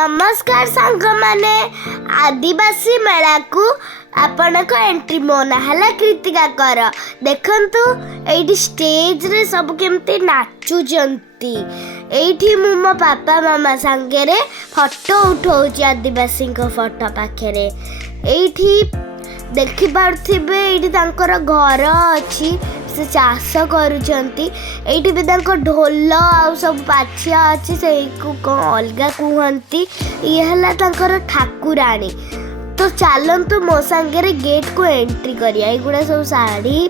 नमस्कार सांग माने आदिवासी मेला को आपण को एंट्री मो ना हला कृतिका कर देखंतु एठी स्टेज रे सब केमते नाचु जंती एठी मु मो पापा मामा संगे रे फोटो उठाउची आदिवासी को फोटो पाखे एठी देखि पारथिबे एठी तांकर घर अछि से चाष करुचंती एठी भी तांको ढोल आ सब पाछिया अछि से को अलगा कुहंती ये हला तांकर ठाकुराणी। तो चलंतु मो संगे रे गेट को एंट्री करिया एगुडा सब साड़ी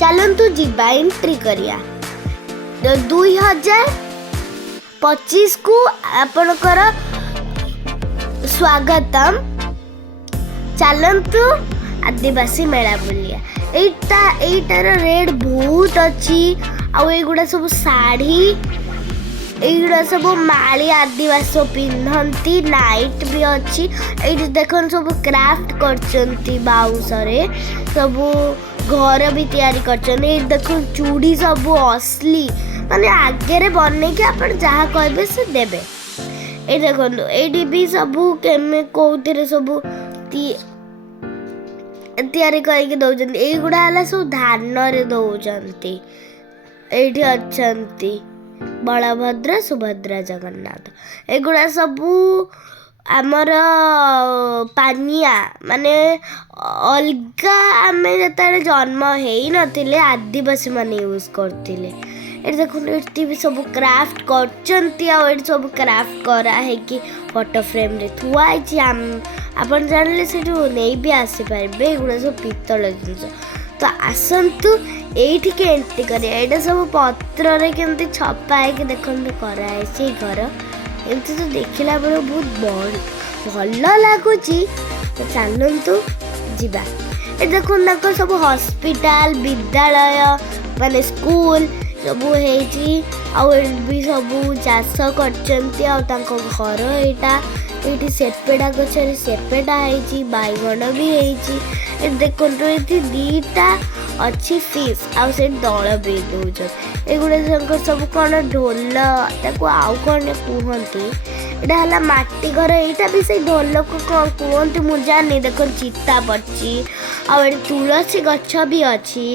चलंतु जीवा एंट्री करिया 2025 को आपनकर स्वागतम। चलंतु आदिवासी मेला बुलिया एटार रेट बहुत अच्छी आउ एगुड़ा सब साड़ी एगुड़ा सब माली आदिवासी पिंधती नाइट भी अच्छी ये देखो सब क्राफ्ट करचंती बाउंसरे सब घर भी तैयारी करचंती देखो चूड़ी सब असली माने आगे रे बने के अपन जहाँ कहबे से देबे। ए देखो एडी भी सब केमे कोउथिरे सब तैयारी करके दौरान एगुड़ा है सब धान रे दौरान एठी अच्छंती बलभद्र सुभद्रा जगन्नाथ एगुड़ा सबू आमर पानिया माने अलगा आमे जतरे जन्म हेई नथिले आदिवासी माने यूज करथिले। एठी देखो एठी भी सब क्राफ्ट करचंती आ एठी सब क्राफ्ट करा है कि फोटो फ्रेम रे थुआ आइछि आपण जानले सेठू नहीं भी आसी पारबे एगुड़ा सब पितल जिनिस। तो आसंतु एठी के एंट्री करे एटा सब पत्र रे केमती छपा है कि देखंतु करा है से घर एमती तो देखिला बेले बहुत भल लागुची। तो चलंतु जिबा ए देखो ना सब हॉस्पिटल विद्यालय माने स्कूल सब हेची आ भी सब चाष करचंती आ तांको घर एटा एठी सेपेडा गछरे सेपेडा हेची बाइगण भी हेची देखो एठी दीटा अच्छी फिश आ से दल भी दउछ एगुडे सब कौन ढोल ताको आउ कौन कहती एटा हला माटी घर एटा भी से ढोल को कौन कहती मु जानी देखो चिता पड़ची आ तुलसी गछ भी अच्छी।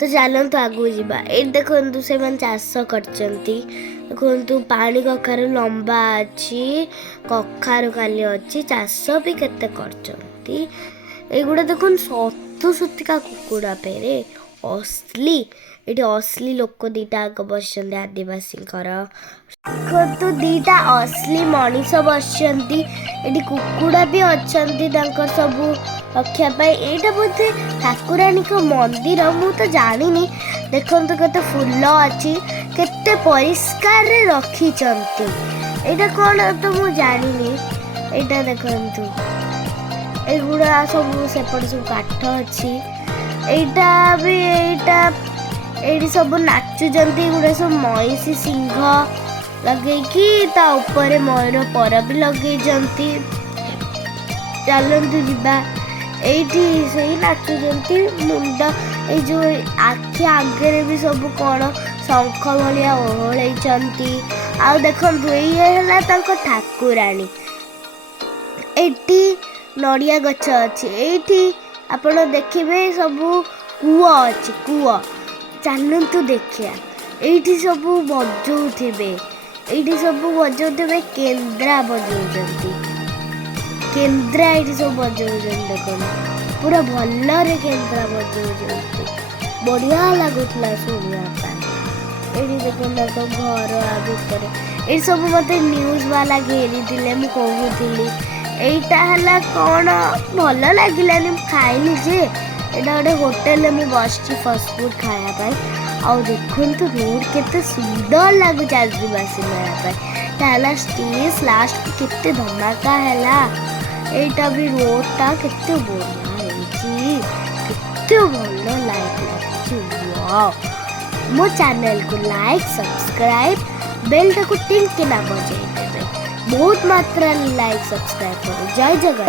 तो चलतु आगू जावा ये देखो से चाष करचंती देखो पानी कखार लंबा अच्छी कखार खाली अच्छी चाष भी केते करचंती एगुड़ा देखो सतु सुतिका कुकुड़ा पेरे असली ये असली लोक दीटा आग बस आदिवासी देखो दीटा असली मनीष बसती ये कुकुड़ा भी अच्छा सब रखापी यहाँ बोधे ठाकुराणी को मंदिर मु तो जानी देखो केते फूल अच्छी केते परिष्कार रखी यहाँ कौन तो मु जानी यहाँ देखु एगुड़ा सब सेपट सब काठ अच्छी यहाँ भी ये सब नाचुंट गुड़ा सब महिषी सिंह लगे ता ऊपर मयूर पर भी लगे चलतु जीवा एठी से नाचुंट मुंड ये जो आखि आगे भी सब कौन शंख भाया ओहलैंती आ देखो ये ठाकुराणी एठी नड़िया गछ अच्छी एठी आपण देखिए सब कूଅ अच्छी कूଅ चलतु देखिया एठी सब बजौथिबे एठी सब बजौथिबे केन्द्रा बजौचंती केन्द्रा एठी सब बजौचंती देखो पूरा भल्ले केन्द्रा बजौचंती बढ़िया लगुला शुणा एठी देखो ना तो घर आ भितर ये सब मत न्यूज वाला घेरी दिले मु कहूली एटा हला कौन भल लगिलानी खाइली जे एटा गोटे होटेल में बसची फास्ट फूड खाया आउ देखु रोड केते सुंदर लगुच आदिवासी मेला स्टेज लास्ट केते धमाका हैला एटा भी रोडटा केते बढ़िया केते भल लाइक वाओ। मो चैनल को लाइक सब्सक्राइब बेल टाको टिंग के ना बजाई देबे बहुत मात्रा लाइक सब्सक्राइब करो। जय जगन्नाथ।